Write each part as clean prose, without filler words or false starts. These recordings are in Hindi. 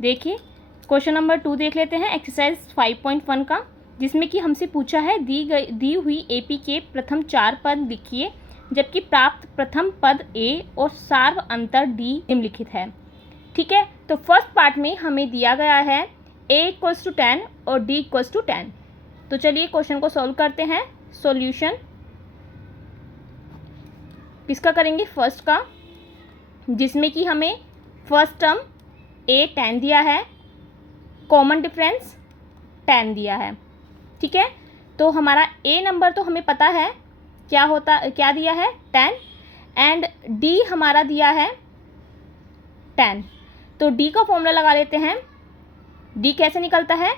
देखिए क्वेश्चन नंबर 2 देख लेते हैं, एक्सरसाइज 5.1 का, जिसमें कि हमसे पूछा है दी हुई एपी के प्रथम 4 पद लिखिए जबकि प्राप्त प्रथम पद ए और सार्व अंतर डी निम्नलिखित है। ठीक है, तो फर्स्ट पार्ट में हमें दिया गया है a इक्वल्स टू 10 और d इक्वल्स टू 10। तो चलिए क्वेश्चन को सॉल्व करते हैं। सॉल्यूशन किसका करेंगे? फर्स्ट का, जिसमें कि हमें फर्स्ट टर्म a 10 दिया है, कॉमन डिफरेंस 10 दिया है। ठीक है, तो हमारा a नंबर तो हमें पता है क्या दिया है 10, एंड d हमारा दिया है 10। तो d का फॉर्मूला लगा लेते हैं। d कैसे निकलता है?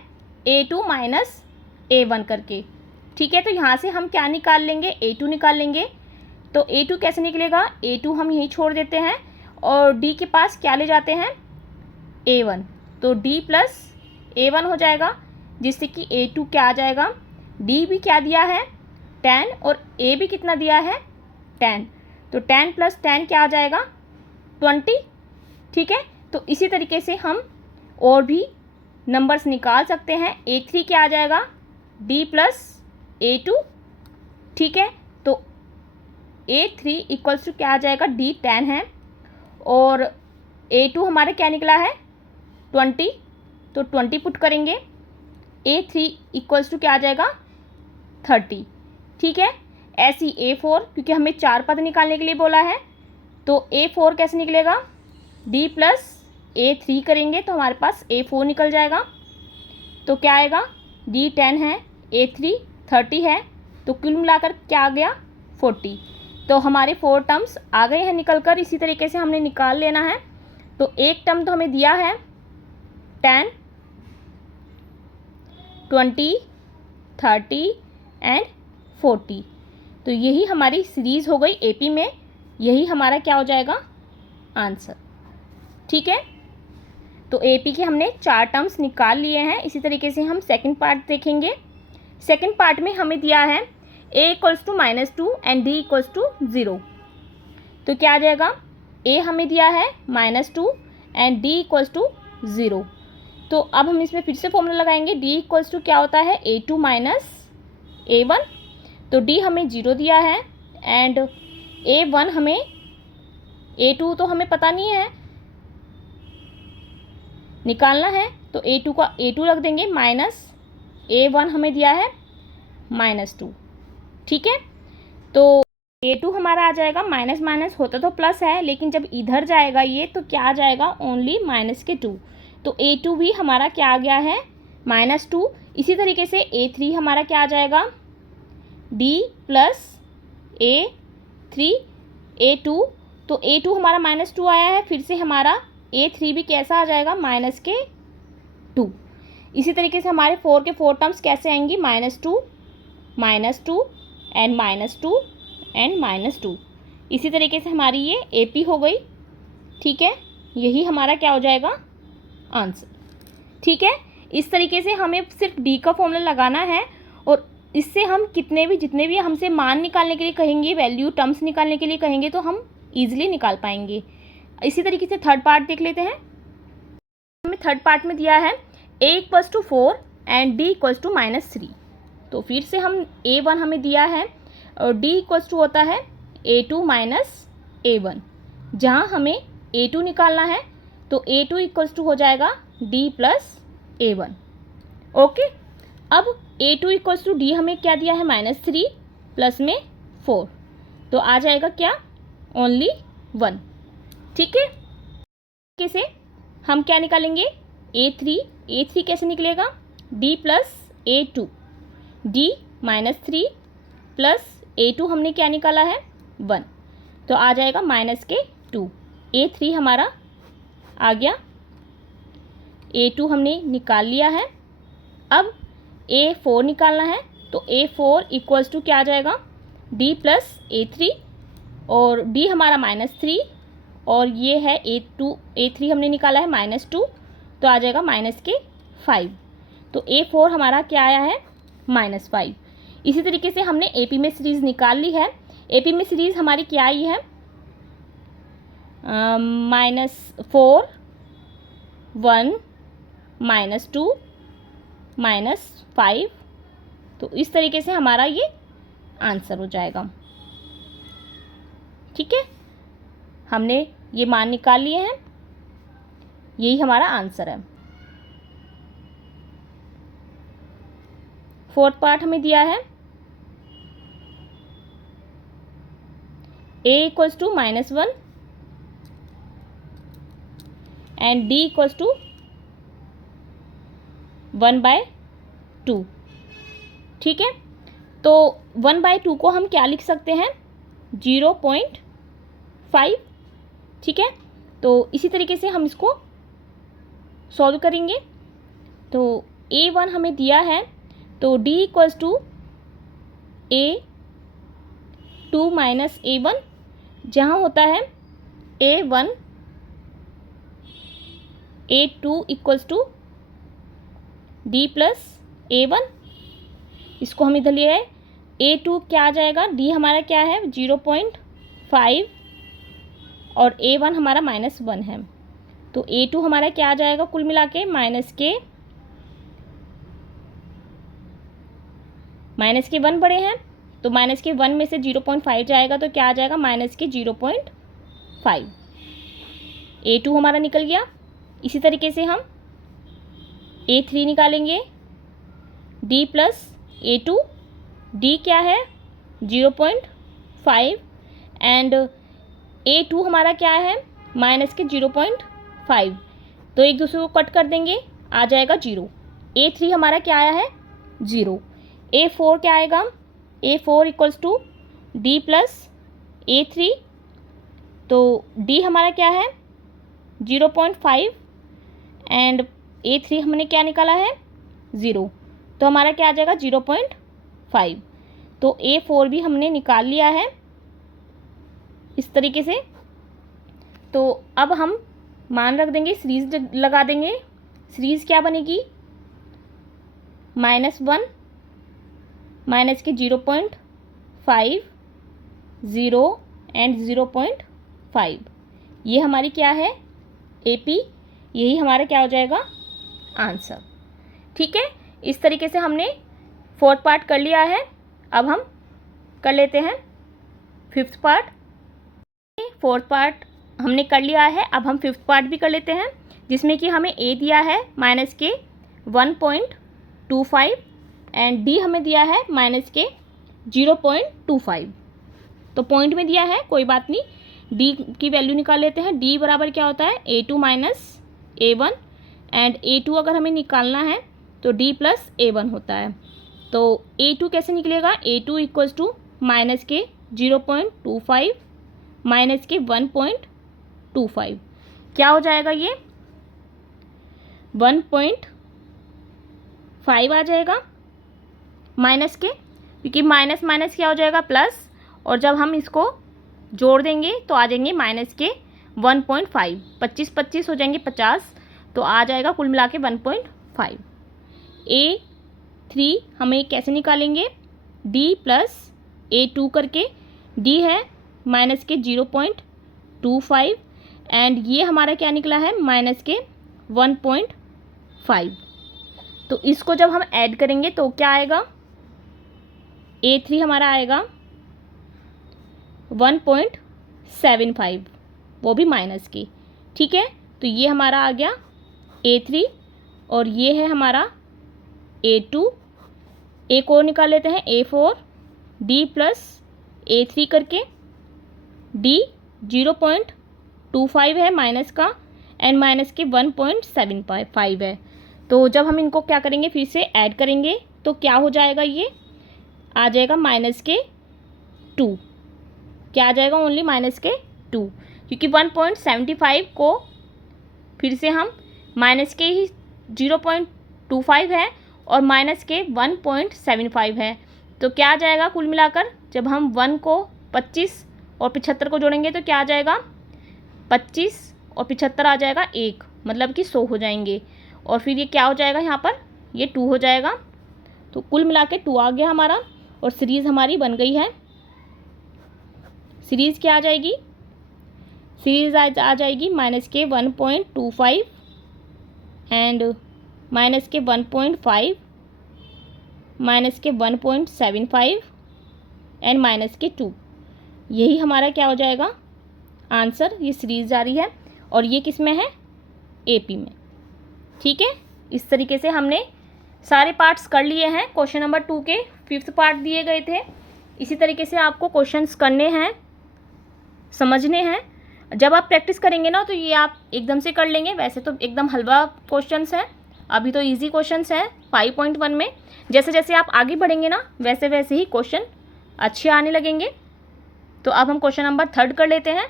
a2 माइनस a1 करके। ठीक है, तो यहाँ से हम क्या निकाल लेंगे? a2 निकाल लेंगे। तो a2 कैसे निकलेगा? a2 हम यहीं छोड़ देते हैं और d के पास क्या ले जाते हैं? a1। तो d प्लस a1 हो जाएगा, जिससे कि a2 क्या आ जाएगा? d भी क्या दिया है? 10, और a भी कितना दिया है? 10। तो 10 प्लस 10 क्या आ जाएगा? 20। ठीक है, तो इसी तरीके से हम और भी नंबर्स निकाल सकते हैं। a3 क्या आ जाएगा? d plus a2। ठीक है, तो a3 इक्वल्स टू क्या आ जाएगा? d 10 है और a2 हमारा क्या निकला है? 20। तो 20 पुट करेंगे, a3 इक्वल्स टू क्या आ जाएगा? 30। ठीक है, ऐसी a4, क्योंकि हमें 4 पद निकालने के लिए बोला है, तो a4 कैसे निकलेगा? d प्लस a3 करेंगे तो हमारे पास a4 निकल जाएगा। तो क्या आएगा? d 10 है, a3 30 है, तो कुल मिलाकर क्या आ गया? 40। तो हमारे 4 टर्म्स आ गए हैं निकल कर। इसी तरीके से हमने निकाल लेना है। तो एक टर्म तो हमें दिया है 10, 20, 30 एंड 40। तो यही हमारी सीरीज़ हो गई एपी में। यही हमारा क्या हो जाएगा? आंसर। ठीक है, तो एपी के हमने 4 टर्म्स निकाल लिए हैं। इसी तरीके से हम सेकंड पार्ट देखेंगे। सेकंड पार्ट में हमें दिया है a equals to -2 and d equals to 0। तो क्या आ जाएगा? a हमें दिया है -2 एंड d इक्वल्स टू 0। तो अब हम इसमें फिर से फॉर्मूला लगाएंगे। d इक्वल्स टू क्या होता है? a2 minus a1। तो d हमें 0 दिया है एंड a1 हमें, a2 तो हमें पता नहीं है, निकालना है। तो a2 का a2 रख देंगे, माइनस a1 हमें दिया है -2। ठीक है, तो a2 हमारा आ जाएगा, माइनस माइनस होता तो प्लस है, लेकिन जब इधर जाएगा ये तो क्या आ जाएगा? ओनली -2। तो a2 भी हमारा क्या आ गया है? -2। इसी तरीके से a3 हमारा क्या आ जाएगा? d plus a3 a2। तो a2 हमारा -2 आया है, फिर से हमारा a3 भी कैसा आ जाएगा? -2। इसी तरीके से हमारे 4 के 4 टर्म्स कैसे आएंगी? -2 एंड -2 एंड -2। इसी तरीके से हमारी ये एपी हो गई। ठीक है, यही हमारा क्या हो जाएगा? आंसर। ठीक है, इस तरीके से हमें सिर्फ डी का फॉर्मूला लगाना है और इससे हम जितने भी हमसे मान निकालने के लिए कहेंगे, वैल्यू टर्म्स निकालने के लिए कहेंगे, तो हम ईजिली निकाल पाएंगे। इसी तरीके से थर्ड पार्ट देख लेते हैं। हमें थर्ड पार्ट में दिया है a equals to 4 and d equals to -3। तो फिर से हम a1 हमें दिया है और d इक्वल्स टू होता है a2 माइनस a1। जहाँ हमें a2 निकालना है तो a2 इक्वल्स टू हो जाएगा d प्लस a1। ओके, अब a2 इक्वल्स टू d हमें क्या दिया है? -3 प्लस में 4। तो आ जाएगा क्या? ओनली 1। ठीक है, कैसे हम क्या निकालेंगे? a3 कैसे निकलेगा? d plus a2, d -3 plus a2 हमने क्या निकाला है? 1। तो आ जाएगा -2। a3 हमारा आ गया, a2 हमने निकाल लिया है। अब a4 निकालना है। तो a4 इक्वल्स टू क्या आ जाएगा? d प्लस a3, और d हमारा -3 और ये है a3 हमने निकाला है -2, तो आ जाएगा -5। तो a4 हमारा क्या आया है? -5। इसी तरीके से हमने एपी में सीरीज़ निकाल ली है। एपी में सीरीज़ हमारी क्या आई है? -4 1 -2 -5। तो इस तरीके से हमारा ये आंसर हो जाएगा। ठीक है, हमने ये मान निकाल लिए हैं, यही हमारा आंसर है। फोर्थ पार्ट हमें दिया है a equals to -1 and d equals to 1/2। ठीक है, तो 1/2 को हम क्या लिख सकते हैं, 0.5। ठीक है, तो इसी तरीके से हम इसको सॉल्व करेंगे। तो a1 हमें दिया है, तो d equals to a2 minus a1, जहाँ होता है a1 a2 equals to d plus a1। इसको हम इधर लिए है, a2 क्या आ जाएगा, d हमारा क्या है 0.5 और a1 हमारा -1 है। तो a2 हमारा क्या आ जाएगा कुल मिला के -1 बड़े हैं, तो -1 में से 0.5 जाएगा तो क्या आ जाएगा -0.5। a2 हमारा निकल गया। इसी तरीके से हम a3 निकालेंगे, d प्लस a2, d क्या है 0.5 एंड a2 हमारा क्या है -0.5। तो एक दूसरे को कट कर देंगे, आ जाएगा 0। a3 हमारा क्या आया है 0। a4 क्या आएगा, a4 equals to d plus a3, तो d हमारा क्या है 0.5 एंड a3 हमने क्या निकाला है 0, तो हमारा क्या आ जाएगा 0.5। तो a4 भी हमने निकाल लिया है इस तरीके से। तो अब हम मान रख देंगे, सीरीज लगा देंगे। सीरीज क्या बनेगी, -1 माइनस के 0.5 0 एंड 0.5, ये हमारी क्या है AP, यही हमारा क्या हो जाएगा आंसर। ठीक है, इस तरीके से हमने फोर्थ पार्ट कर लिया है। अब हम कर लेते हैं फिफ्थ पार्ट। फोर्थ पार्ट हमने कर लिया है, अब हम फिफ्थ पार्ट भी कर लेते हैं, जिसमें कि हमें a दिया है -1.25 एंड d हमें दिया है -0.25। तो पॉइंट में दिया है, कोई बात नहीं, d की वैल्यू निकाल लेते हैं। d बराबर क्या होता है a2 minus a1 and a2 अगर हमें निकालना है तो d प्लस a1 होता है। तो a2 कैसे निकलेगा, a2 इक्वल्स टू -0.25 -1.25, क्या हो जाएगा ये 1.5 आ जाएगा माइनस के, क्योंकि माइनस माइनस क्या हो जाएगा प्लस, और जब हम इसको जोड़ देंगे तो आ जाएंगे -1.5, 25 25 हो जाएंगे 50, तो आ जाएगा कुल मिला के 1.5। a3 हमें कैसे निकालेंगे, d प्लस a2 करके, d है -0.25 एंड ये हमारा क्या निकला है -1.5। तो इसको जब हम ऐड करेंगे तो क्या आएगा, a3 हमारा आएगा 1.75, वो भी माइनस की। ठीक है, तो ये हमारा आ गया a3 और ये है हमारा a2। एक और निकाल लेते हैं a4, d प्लस a3 करके, d 0.25 है माइनस का एंड माइनस के 1.75 है। तो जब हम इनको क्या करेंगे, फिर से ऐड करेंगे तो क्या हो जाएगा, ये आ जाएगा -2। क्या आ जाएगा, ओनली -2, क्योंकि 1.75 को फिर से हम माइनस के ही 0.25 है और माइनस के 1.75 है। तो क्या आ जाएगा कुल मिलाकर, जब हम 1 को 25 और 75 को जोड़ेंगे तो क्या आ जाएगा 25 और 75 आ जाएगा 1, मतलब कि 100 हो जाएंगे। और फिर ये क्या हो जाएगा, यहाँ पर ये 2 हो जाएगा। तो कुल मिला के 2 आ गया हमारा और सीरीज़ हमारी बन गई है। सीरीज़ क्या आ जाएगी, सीरीज़ आ जाएगी -1.25 एंड माइनस के 1.5, माइनस के 1.75 एंड माइनस के 2। यही हमारा क्या हो जाएगा आंसर। ये सीरीज जारी है और ये किस में है, एपी में। ठीक है, इस तरीके से हमने सारे पार्ट्स कर लिए हैं। क्वेश्चन नंबर 2 के 5th पार्ट दिए गए थे। इसी तरीके से आपको क्वेश्चंस करने हैं, समझने हैं। जब आप प्रैक्टिस करेंगे ना तो ये आप एकदम से कर लेंगे। वैसे तो एकदम हलवा क्वेश्चंस हैं, अभी तो इजी क्वेश्चंस हैं 5.1 में। जैसे जैसे आप आगे बढ़ेंगे ना वैसे वैसे ही क्वेश्चन अच्छे आने लगेंगे। तो अब हम क्वेश्चन नंबर 3 कर लेते हैं।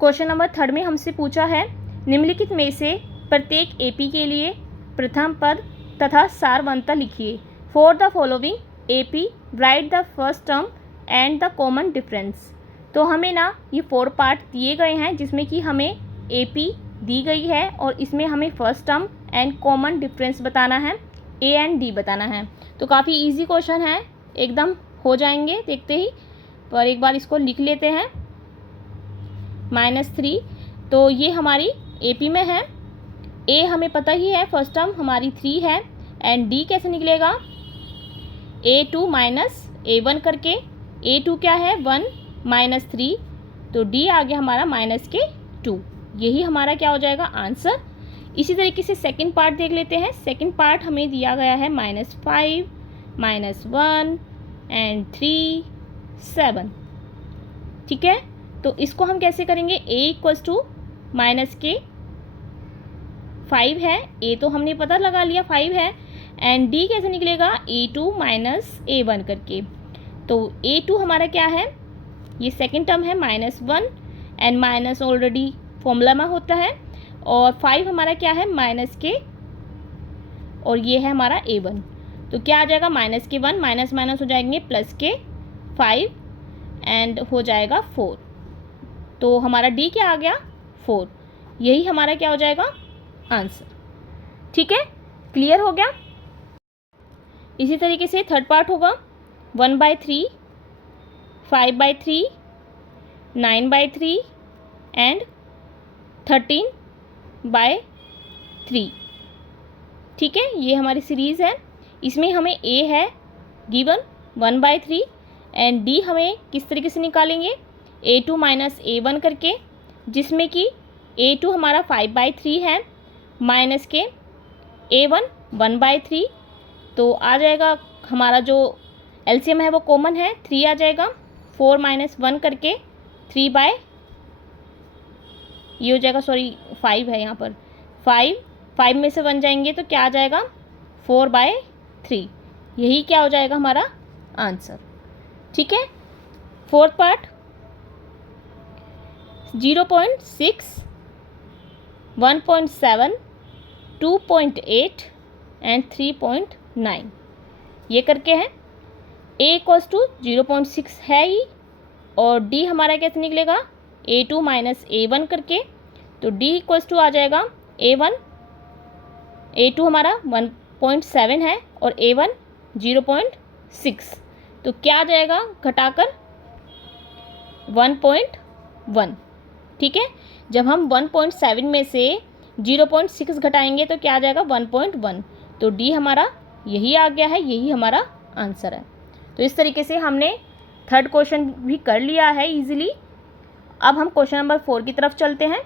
क्वेश्चन नंबर 3 में हमसे पूछा है, निम्नलिखित में से प्रत्येक एपी के लिए प्रथम पद तथा सारवंता लिखिए। For the following AP right the first term and the common difference. तो हमें ना ये 4 पार्ट दिए गए हैं जिसमें कि हमें एपी दी गई है और इसमें हमें first term and common difference बताना है, ए एंड डी बताना है। तो काफ़ी इजी क्वेश्चन है, एकदम हो जाएंगे देखते ही। पर एक बार इसको लिख लेते हैं। -3 तो ये हमारी एपी में है। ए हमें पता ही है, फर्स्ट टर्म हमारी 3 है। एंड डी कैसे निकलेगा, A2 माइनस A1 करके। A2 क्या है 1 -3, तो डी आ गया हमारा -2। यही हमारा क्या हो जाएगा आंसर। इसी तरीके से सेकंड पार्ट देख लेते हैं। सेकंड पार्ट हमें दिया गया है -5, -1 एंड 3, 7। ठीक है, तो इसको हम कैसे करेंगे, A = -5 है। A तो हमने पता लगा लिया 5 है। एंड D कैसे निकलेगा, A2 A1 करके। तो A2 हमारा क्या है, ये सेकंड टर्म है -1 एंड माइनस ऑलरेडी फॉर्मूला में होता है। और 5 हमारा क्या है के, और ये है हमारा A1। तो क्या आ जाएगा -1 माइनस माइनस हो जाएंगे +5 एंड हो जाएगा 4। तो हमारा D क्या आ गया 4। यही हमारा क्या हो जाएगा आंसर। ठीक है, क्लियर हो गया। इसी तरीके से थर्ड पार्ट होगा 1/3, 5/3, 9/3 एंड 13/3। ठीक है, ये हमारी सीरीज़ है। इसमें हमें A है गिवन 1/3 एंड D हमें किस तरीके से निकालेंगे, A2 A1 करके, जिसमें कि A2 हमारा 5/3 है माइनस के A1 1/3। तो आ जाएगा हमारा जो एलसीएम है वो कॉमन है, 3 आ जाएगा। 4 - 1 करके 3/, ये हो जाएगा, सॉरी 5 है यहाँ पर, 5 में से 1 जाएंगे तो क्या आ जाएगा 4/3। यही क्या हो जाएगा हमारा आंसर। ठीक है, फोर्थ पार्ट 0.6, 1.7, 2.8 एंड 3.9 ये करके हैं। A = 0.6 है ही, और D हमारा कैसे निकलेगा, A2 A1 करके। तो D = आ जाएगा A2 हमारा 1.7 है और A1 0.6। तो क्या आ जाएगा घटाकर 1.1। ठीक है, जब हम 1.7 में से 0.6 घटाएंगे तो क्या आ जाएगा 1.1। तो D हमारा यही आ गया है, यही हमारा आंसर है। तो इस तरीके से हमने थर्ड क्वेश्चन भी कर लिया है इजीली। अब हम क्वेश्चन नंबर 4 की तरफ चलते हैं।